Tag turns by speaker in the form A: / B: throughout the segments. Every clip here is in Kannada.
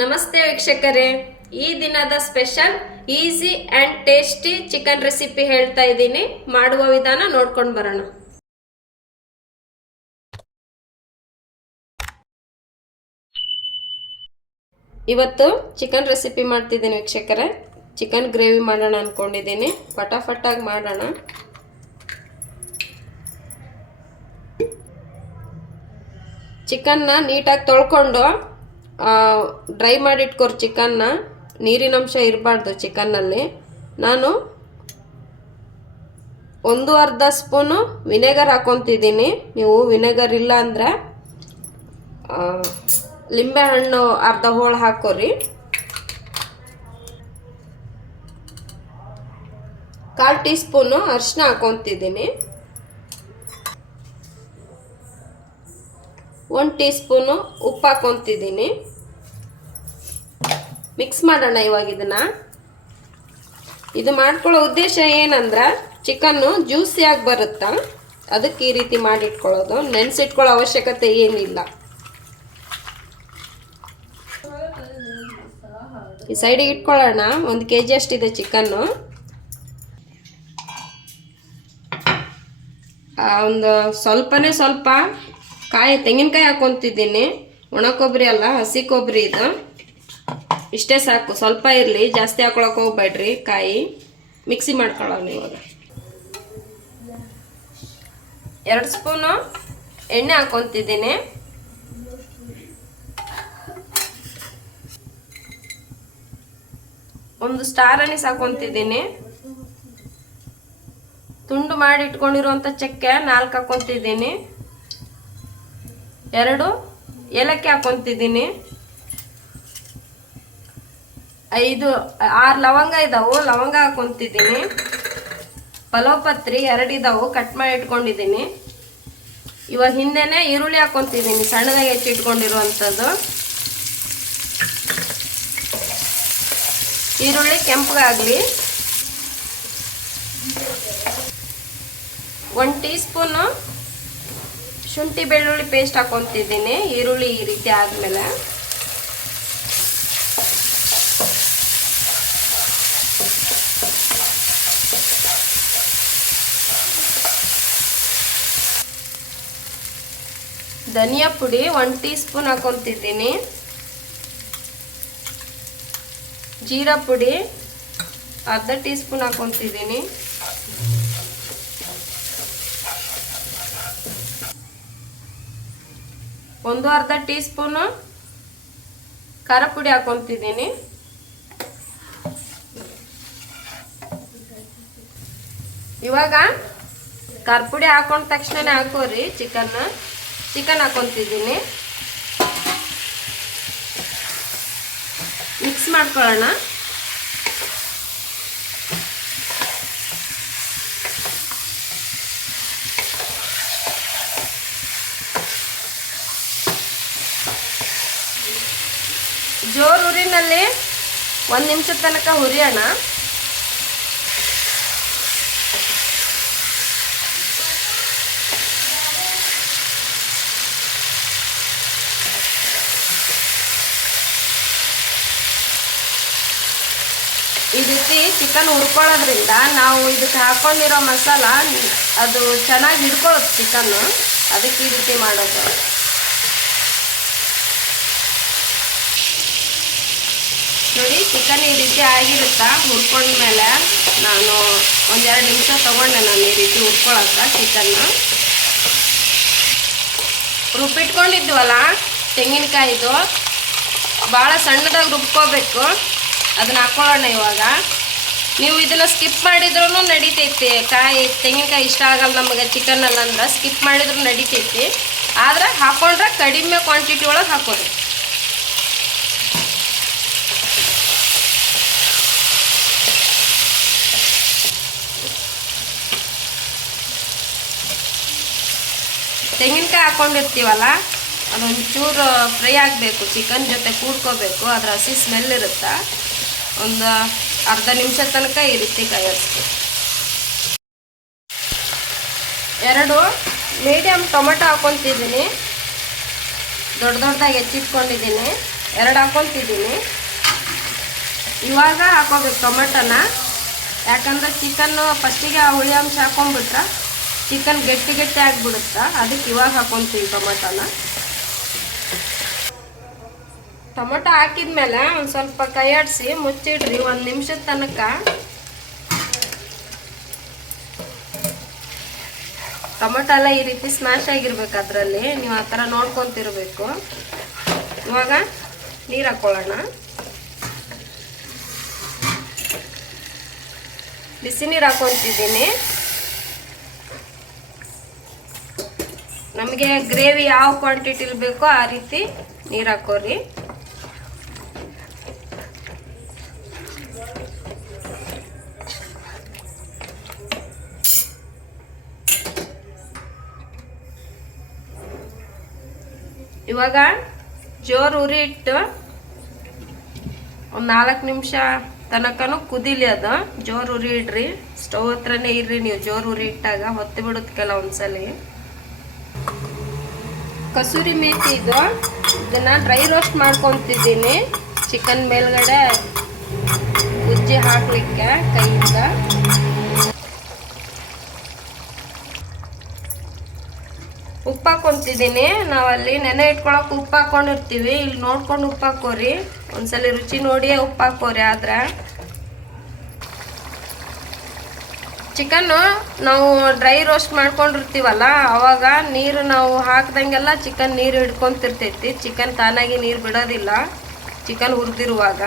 A: ನಮಸ್ತೆ ವೀಕ್ಷಕರೇ. ಈ ದಿನದ special, easy and tasty chicken recipe ಹೇಳ್ತಾ ಇದ್ದೀನಿ. ಮಾಡುವ ವಿಧಾನ ನೋಡ್ಕೊಂಡು ಬರೋಣ. ಇವತ್ತು ಚಿಕನ್ ರೆಸಿಪಿ ಮಾಡ್ತಿದ್ದೀನಿ ವೀಕ್ಷಕರೇ. ಚಿಕನ್ ಗ್ರೇವಿ ಮಾಡೋಣ ಅಂದ್ಕೊಂಡಿದ್ದೀನಿ ಫಟಾಫಟಾಗಿ ಮಾಡೋಣ. ಚಿಕನ್ನ ನೀಟಾಗಿ ತೊಳ್ಕೊಂಡು ಡ್ರೈ ಮಾಡಿಟ್ಕೋರು ಚಿಕನ್ನ, ನೀರಿನ ಅಂಶ ಇರಬಾರ್ದು ಚಿಕನ್ನಲ್ಲಿ. ನಾನು ಒಂದು ಅರ್ಧ ಸ್ಪೂನು ವಿನೆಗರ್ ಹಾಕೊತಿದ್ದೀನಿ. ನೀವು ವಿನೆಗರ್ ಇಲ್ಲ ಅಂದರೆ ಲಿಂಬೆ ಹಣ್ಣು ಅರ್ಧ ಹೋಳು ಹಾಕೋರಿ. ಕಾಲು ಟೀ ಸ್ಪೂನು ಅರಿಶಿನ ಹಾಕೊತಿದ್ದೀನಿ. ಒಂದು ಟೀ ಸ್ಪೂನು ಉಪ್ಪು ಹಾಕೊತಿದ್ದೀನಿ ಮಿಕ್ಸ್ ಮಾಡೋಣ ಇವಾಗ ಇದನ್ನ. ಇದು ಮಾಡ್ಕೊಳ್ಳೋ ಉದ್ದೇಶ ಏನಂದ್ರೆ ಚಿಕನ್ನು ಜ್ಯೂಸಿಯಾಗಿ ಬರುತ್ತಾ? ಅದಕ್ಕೆ ಈ ರೀತಿ ಮಾಡಿಟ್ಕೊಳ್ಳೋದು. ನೆನೆಸಿಟ್ಕೊಳ್ಳೋ ಅವಶ್ಯಕತೆ ಏನಿಲ್ಲ. ಈ ಸೈಡಿಗೆ ಇಟ್ಕೊಳ್ಳೋಣ. ಒಂದು ಕೆ ಜಿ ಅಷ್ಟಿದೆ ಚಿಕನ್ನು. ಒಂದು ಸ್ವಲ್ಪನೇ ಸ್ವಲ್ಪ ಕಾಯಿ ತೆಂಗಿನಕಾಯಿ ಹಾಕೊತಿದ್ದೀನಿ. ಒಣ ಕೊಬ್ಬರಿ ಅಲ್ಲ, ಹಸಿ ಕೊಬ್ಬರಿ ಇದು. ಇಷ್ಟೇ ಸಾಕು. ಸ್ವಲ್ಪ ಇರಲಿ, ಜಾಸ್ತಿ ಹಾಕೊಳಕ್ಕೆ ಹೋಗ್ಬೇಡ್ರಿ ಕಾಯಿ. ಮಿಕ್ಸಿ ಮಾಡ್ಕೊಳ್ಳೋಣ ಇವಾಗ. ಎರಡು ಸ್ಪೂನು ಎಣ್ಣೆ ಹಾಕೊತಿದ್ದೀನಿ. ಒಂದು ಸ್ಟಾರ್ ಅನಿಸ್ ಹಾಕೊತಿದ್ದೀನಿ. ತುಂಡು ಮಾಡಿ ಇಟ್ಕೊಂಡಿರುವಂಥ ಚಕ್ಕೆ ನಾಲ್ಕು ಹಾಕೊತಿದ್ದೀನಿ. ಎರಡು. ಏಲಕ್ಕಿ ಹಾಕೊತಿದ್ದೀನಿ. ಐದು, ಆರು ಲವಂಗ ಇದ್ದಾವೆ ಲವಂಗ ಹಾಕೊತಿದ್ದೀನಿ. ಪಲಾವ್ ಪತ್ರಿ ಎರಡು ಇದ್ದಾವೆ ಕಟ್ ಮಾಡಿ ಇಟ್ಕೊಂಡಿದ್ದೀನಿ. ಇವಾಗ ಹಿಂದೆನೆ ಈರುಳ್ಳಿ ಹಾಕೊತಿದ್ದೀನಿ, ಸಣ್ಣದಾಗಿ ಹೆಚ್ಚಿಟ್ಕೊಂಡಿರುವಂಥದ್ದು ಈರುಳ್ಳಿ ಕೆಂಪಗಾಗಲಿ. ಒನ್ ಟೀ ಸ್ಪೂನು ಶುಂಠಿ ಬೆಳ್ಳುಳ್ಳಿ ಪೇಸ್ಟ್ ಹಾಕೊತಿದ್ದೀನಿ, ಈರುಳ್ಳಿ ಈ ರೀತಿ ಆದಮೇಲೆ. ಧನಿಯಾ ಪುಡಿ ಒನ್ ಟೀ ಸ್ಪೂನ್ ಹಾಕೊತಿದ್ದೀನಿ. ಜೀರಾ ಪುಡಿ ಅರ್ಧ ಟೀ ಸ್ಪೂನ್ ಹಾಕೊತಿದ್ದೀನಿ. ಒಂದು ಅರ್ಧ ಟೀ ಸ್ಪೂನು ಖಾರ ಪುಡಿ ಹಾಕೊತಿದ್ದೀನಿ ಇವಾಗ ಖಾರ ಪುಡಿ ಹಾಕೊಂಡ ತಕ್ಷಣನೇ ಹಾಕೋರಿ ಚಿಕನ್ ಚಿಕನ್ ಹಾಕೊತಿದ್ದೀನಿ ಮಿಕ್ಸ್ ಮಾಡ್ಕೊಳ್ಳೋಣ. ಜೋರು ಉರಿನಲ್ಲಿ ಒಂದು ನಿಮಿಷದ ತನಕ ಹುರಿಯೋಣ ಈ ರೀತಿ ಚಿಕನ್ ಹುರ್ಕೊಳ್ಳೋದ್ರಿಂದ ನಾವು ಇದಕ್ಕೆ ಹಾಕೊಂಡಿರೋ ಮಸಾಲ ಅದು ಚೆನ್ನಾಗಿ ಹಿಡ್ಕೊಳ್ಳುತ್ತೆ ಚಿಕನ್ನು ಅದಕ್ಕೆ ಈ ರೀತಿ ಮಾಡೋದು. ನೋಡಿ, ಚಿಕನ್ ಈ ರೀತಿ ಆಗಿರುತ್ತಾ? ಹುರ್ಕೊಂಡ್ಮೇಲೆ ನಾನು ಒಂದೆರಡು ನಿಮಿಷ ತೊಗೊಂಡೆ ನಾನು ಈ ರೀತಿ ಹುರ್ಕೊಳಕ್ಕೆ ಚಿಕನ್ನು. ರುಬ್ಬಿಟ್ಕೊಂಡಿದ್ವಲ್ಲ, ತೆಂಗಿನಕಾಯಿದು, ಭಾಳ ಸಣ್ಣದಾಗಿ ರುಬ್ಕೋಬೇಕು. ಅದನ್ನ ಹಾಕ್ಕೊಳ್ಳೋಣ ಇವಾಗ. ನೀವು ಇದನ್ನು ಸ್ಕಿಪ್ ಮಾಡಿದ್ರೂ ನಡಿತೈತಿ. ಕಾಯಿ, ತೆಂಗಿನಕಾಯಿ ಇಷ್ಟ ಆಗಲ್ಲ ನಮಗೆ ಚಿಕನ್ ಅಂದ್ರೆ ಸ್ಕಿಪ್ ಮಾಡಿದ್ರೂ ನಡಿತೈತಿ. ಆದರೆ ಹಾಕೊಂಡ್ರೆ ಕಡಿಮೆ ಕ್ವಾಂಟಿಟಿ ಒಳಗೆ ಹಾಕೋರಿ. ತೆಂಗಿನಕಾಯಿ ಹಾಕೊಂಡಿರ್ತೀವಲ್ಲ ಅದೊಂದು ಚೂರು ಫ್ರೈ ಆಗಬೇಕು ಚಿಕನ್ ಜೊತೆ ಕೂಡ್ಕೋಬೇಕು, ಅದರ ಹಸಿ ಸ್ಮೆಲ್ ಇರುತ್ತೆ? ಒಂದು ಅರ್ಧ ನಿಮಿಷ ತನಕ ಈ ರೀತಿ ಕಾಯಿಸ್ಬೇಕು ಎರಡು ಮೀಡಿಯಮ್ ಟೊಮೆಟೊ ಹಾಕೊತಿದ್ದೀನಿ. ದೊಡ್ಡ ದೊಡ್ಡದಾಗಿ ಹೆಚ್ಚಿಟ್ಕೊಂಡಿದ್ದೀನಿ. ಎರಡು ಹಾಕೊತಿದ್ದೀನಿ. ಇವಾಗ ಹಾಕೋಬೇಕು ಟೊಮೆಟೊನ. ಯಾಕಂದರೆ ಚಿಕನ್ನು ಫಸ್ಟಿಗೆ ಹುಳಿ ಅಂಶ ಹಾಕೊಂಡ್ಬಿಟ್ರೆ ಚಿಕನ್ ಗಟ್ಟಿ ಗಟ್ಟಿ ಆಗ್ಬಿಡುತ್ತಾ? ಅದಕ್ಕೆ ಇವಾಗ ಹಾಕೊತೀವಿ ಟೊಮೊಟೊನ. ಟೊಮೆಟೊ ಹಾಕಿದ್ಮೇಲೆ ಒಂದು ಸ್ವಲ್ಪ ಕೈ ಆಡಿಸಿ ಮುಚ್ಚಿಡ್ರಿ, ಒಂದು ನಿಮಿಷದ ತನಕ. ಟೊಮೆಟೊ ಎಲ್ಲ ಈ ರೀತಿ ಸ್ಮ್ಯಾಶ್ ಆಗಿರ್ಬೇಕು ಅದರಲ್ಲಿ. ನೀವು ಆ ಥರ ನೋಡ್ಕೊತಿರ್ಬೇಕು. ಇವಾಗ ನೀರು ಹಾಕ್ಕೊಳ್ಳೋಣ ಬಿಸಿ ನೀರು ಹಾಕೊತಿದ್ದೀನಿ. ನಮಗೆ ಗ್ರೇವಿ ಯಾವ ಕ್ವಾಂಟಿಟಿಲಿ ಬೇಕೋ ಆ ರೀತಿ ನೀರು ಹಾಕೋರಿ. ಇವಾಗ ಜೋರು ಉರಿ ಇಟ್ಟು ಒಂದು ನಾಲ್ಕು ನಿಮಿಷ ತನಕನೂ ಕುದಿಲಿ ಅದು. ಜೋರು ಉರಿ ಇಡ್ರಿ. ಸ್ಟವ್ ಹತ್ರನೇ ಇರ್ರಿ, ನೀವು ಜೋರು ಉರಿ ಇಟ್ಟಾಗ ಹೊತ್ತು ಬಿಡುತ್ತೆ ಕೆಲವೊಂದ್ಸಲಿ. ಕಸೂರಿ ಮೇಥಿ ಇದು. ಇದನ್ನ ಡ್ರೈ ರೋಸ್ಟ್ ಮಾಡ್ಕೊತಿದ್ದೀನಿ. ಚಿಕನ್ ಮೇಲ್ಗಡೆ ಉಜ್ಜಿ ಹಾಕ್ಲಿಕ್ಕೆ ಕೈಯಿಂದ. ಉಪ್ಪು ಹಾಕೊಂತಿದ್ದೀನಿ ನಾವಲ್ಲಿ ನೆನೆ ಇಟ್ಕೊಳಕ್ಕೆ ಉಪ್ಪು ಹಾಕೊಂಡಿರ್ತೀವಿ. ಇಲ್ಲಿ ನೋಡ್ಕೊಂಡು ಉಪ್ಪು ಹಾಕೋರಿ. ಒಂದ್ಸಲಿ ರುಚಿ ನೋಡಿಯೇ ಉಪ್ಪು ಹಾಕೋರಿ ಆದ್ರೆ. ಚಿಕನ್ನು ನಾವು ಡ್ರೈ ರೋಸ್ಟ್ ಮಾಡ್ಕೊಂಡಿರ್ತೀವಲ್ಲ, ಅವಾಗ ನೀರು ನಾವು ಹಾಕ್ದಂಗೆಲ್ಲ ಚಿಕನ್ ನೀರು ಹಿಡ್ಕೊತಿರ್ತೈತಿ. ಚಿಕನ್ ತಾನಾಗಿ ನೀರು ಬಿಡೋದಿಲ್ಲ, ಚಿಕನ್ ಹುರಿದಿರುವಾಗ.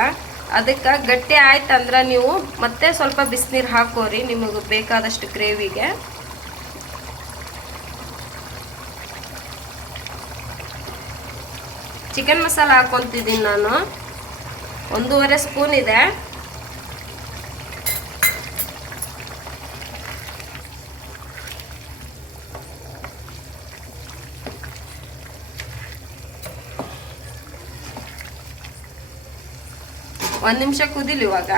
A: ಅದಕ್ಕೆ ಗಟ್ಟಿ ಆಯ್ತಂದ್ರೆ ನೀವು ಮತ್ತೆ ಸ್ವಲ್ಪ ಬಿಸಿನೀರು ಹಾಕೋರಿ, ನಿಮಗೆ ಬೇಕಾದಷ್ಟು ಗ್ರೇವಿಗೆ. ಚಿಕನ್ ಮಸಾಲ ಹಾಕೊತಿದ್ದೀನಿ ನಾನು. ಒಂದೂವರೆ ಸ್ಪೂನ್ ಇದೆ. ಒಂದು ನಿಮಿಷ ಕುದಿಲಿ ಇವಾಗ.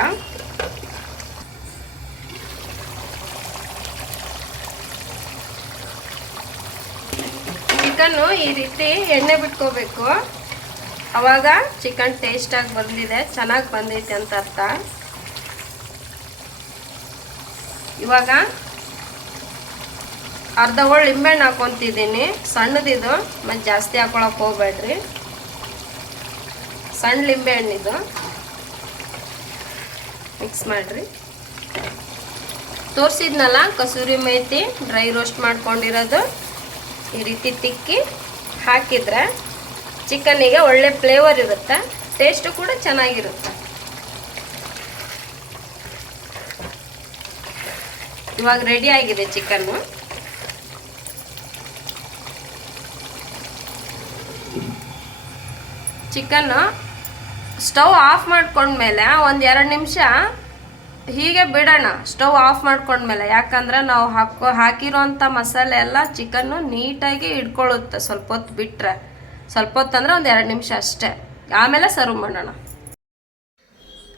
A: ಚಿಕನ್ನು ಈ ರೀತಿ ಎಣ್ಣೆ ಬಿಟ್ಕೋಬೇಕು. ಅವಾಗ ಚಿಕನ್ ಟೇಸ್ಟಾಗಿ ಬಂದಿದೆ, ಚೆನ್ನಾಗಿ ಬಂದೈತೆ ಅಂತ ಅರ್ಥ. ಇವಾಗ ಅರ್ಧ ಹೋಳು ಲಿಂಬೆಹಣ್ಣು ಹಾಕೊತಿದ್ದೀನಿ. ಸಣ್ಣದಿದು, ಮತ್ತು ಜಾಸ್ತಿ ಹಾಕೊಳಕ್ಕೆ ಹೋಗ್ಬೇಡ್ರಿ. ಸಣ್ಣ ಲಿಂಬೆಹಣ್ಣಿದು ಮಿಕ್ಸ್ ಮಾಡಿರಿ. ತೋರಿಸಿದ್ನಲ್ಲ, ಕಸೂರಿ ಮೇಥಿ ಡ್ರೈ ರೋಸ್ಟ್ ಮಾಡ್ಕೊಂಡಿರೋದು. ಈ ರೀತಿ ತಿಕ್ಕಿ ಹಾಕಿದ್ರೆ ಚಿಕನ್ನಿಗೆ ಒಳ್ಳೆ ಫ್ಲೇವರ್ ಇರುತ್ತೆ ಟೇಸ್ಟು ಕೂಡ ಚೆನ್ನಾಗಿರುತ್ತೆ. ಇವಾಗ ರೆಡಿ ಆಗಿದೆ ಚಿಕನ್ನು ಚಿಕನ್ನು ಸ್ಟವ್ ಆಫ್ ಮಾಡ್ಕೊಂಡ್ಮೇಲೆ ಒಂದು ಎರಡು ನಿಮಿಷ ಹೀಗೆ ಬಿಡೋಣ. ಸ್ಟವ್ ಆಫ್ ಮಾಡ್ಕೊಂಡ್ಮೇಲೆ. ಯಾಕಂದ್ರೆ ನಾವು ಹಾಕೋ ಹಾಕಿರೋಂಥ ಮಸಾಲೆ ಎಲ್ಲ ಚಿಕನ್ನು ನೀಟಾಗಿ ಇಟ್ಕೊಳ್ಳುತ್ತೆ. ಸ್ವಲ್ಪ ಹೊತ್ತು ಬಿಟ್ಟರೆ ಸ್ವಲ್ಪ ಹೊತ್ತು ಅಂದ್ರೆ ಒಂದು ಎರಡು ನಿಮಿಷ ಅಷ್ಟೇ. ಆಮೇಲೆ ಸರ್ವ್ ಮಾಡೋಣ.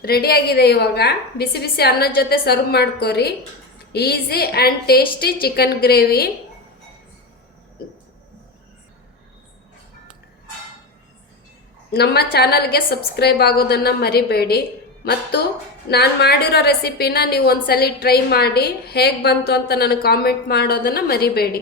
A: ರೆಡಿಯಾಗಿದೆ ಇವಾಗ. ಬಿಸಿ ಬಿಸಿ ಅನ್ನದ ಜೊತೆ serve ಮಾಡ್ಕೋರಿ. Easy and tasty chicken gravy ನಮ್ಮ ಚಾನಲ್ಗೆ ಸಬ್ಸ್ಕ್ರೈಬ್ ಆಗೋದನ್ನು ಮರಿಬೇಡಿ. ಮತ್ತು ನಾನು ಮಾಡಿರೋ ರೆಸಿಪಿನ ನೀವು ಒಂದ್ಸಲಿ ಟ್ರೈ ಮಾಡಿ ಹೇಗೆ ಬಂತು ಅಂತ ನನಗೆ ಕಾಮೆಂಟ್ ಮಾಡೋದನ್ನು ಮರಿಬೇಡಿ.